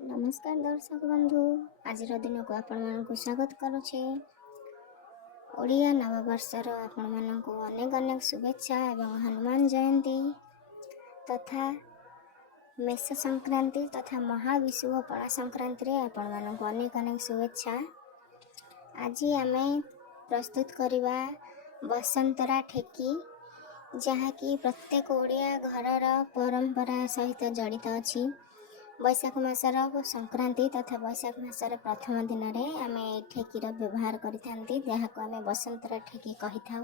नमस्कार दर्शक बंधु आज दिन को आपण मानक स्वागत करुचे। ओडिया नववर्षर आपण मानक अनेक अनेक शुभेच्छा एवं हनुमान जयंती तथा मेष संक्रांति तथा महाविषुव पणा संक्रांति रे आपण मानक अनेक अनेक शुभेच्छा। आज आमे प्रस्तुत करिबा बसंतरा ठेकी जहाँकि प्रत्येक ओडिया घरर परंपरा सहित जड़ित अछि। बैशाख मासर संक्रांति तथा बैशाख मासर प्रथम दिन में आम ठेकीर व्यवहार करते जहाँ आम बसंतर ठेकी कही था।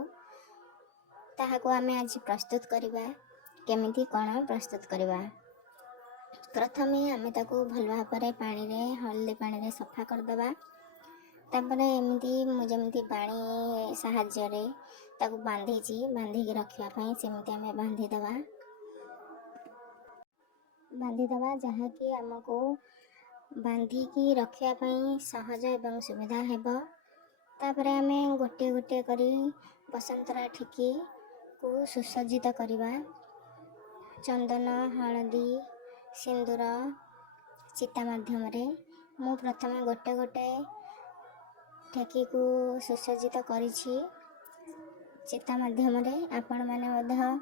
ताहाको आम आज प्रस्तुत करवा केमिति कौन प्रस्तुत करवा। प्रथमे आम ताको भल भाव पानी रे हल्दी पानी रे सफा करदबा। तापर एमती मुझे पानी साहाय्य ताको बांधिकी रखापी सेमती आम बांधिदवा जहाँकि आमको बांधिकी रखापी सहज एवं सुविधा हेब। तापर आमे गोटे गोटे करी बसंतरा ठेकी को सुसज्जित करवा। चंदन हलदी सिंदूर चिता माध्यम मु प्रथम गोटे गोटे ठेकी को सुसज्जित करिछि चिता माध्यम आपण माने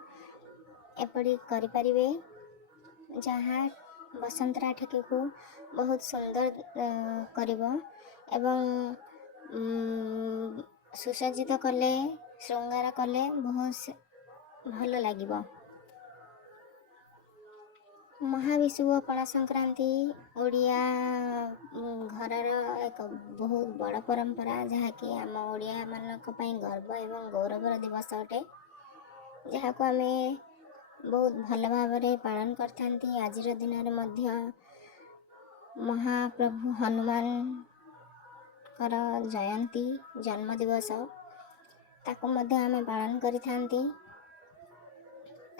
एपरी करि परिबे जहाँ बसंतरा ठेकी को बहुत सुंदर करिबो एवं सुसज्जित कले श्रृंगार कले बहुत भल लागिबो। महाविषुव पणा संक्रांति ओडिया घरर एक बहुत बड़ परंपरा जहाँकि आम ओडिया मानक पई गर्व एवं गौरवर दिवस अटे जहाँ को आमे बहुत भल भाव पालन करथांती। आज दिन में महाप्रभु हनुमान कर जयंती जन्म दिवस ताको मध्य आमे पालन करिथांती।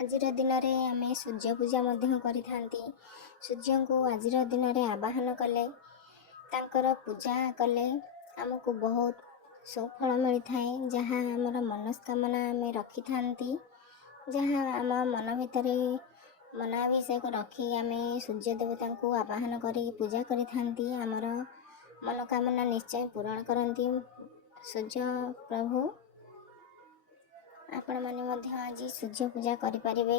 आज दिन में आमे सूर्य पूजा मध्य करिथांती। सूर्य को आज दिन में आवाहन कले तांकर पूजा कले आमको बहुत सुफल मिलता है जहाँ आमर मनस्कामना आमे रखी थांती। जहाँ आम मन भितर मनाभिषेक रखी आमे सूर्य देवता को आवाहन करी पूजा करी थांती। आमर मनोकामना निश्चय पूरण करती सूर्य प्रभु। आपण माने मध्य आज सूर्य पूजा करि परिबे।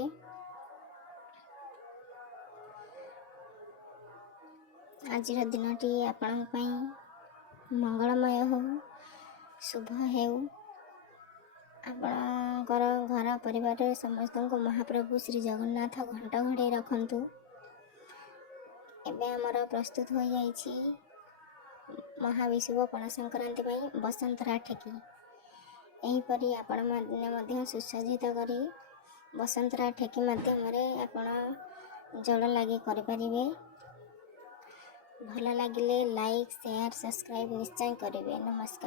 आज दिनटी आपण पई मंगलमय हो शुभ हेउ। आपणकर घर परिवार समस्त को महाप्रभु श्री जगन्नाथ घंटा घोड़े रखंतु। एबे हमर प्रस्तुत हो जाइछि महाविषुव पणा संक्रांति पई बसंतरा ठेकी। एहीपरि आपण माने मध्य सुसज्जित करी बसंतरा ठेकी माध्यम रे आपण जड़ लागी करि परिबे। भल लागिले लाइक शेयर सब्सक्राइब निश्चय करिवे। नमस्कार।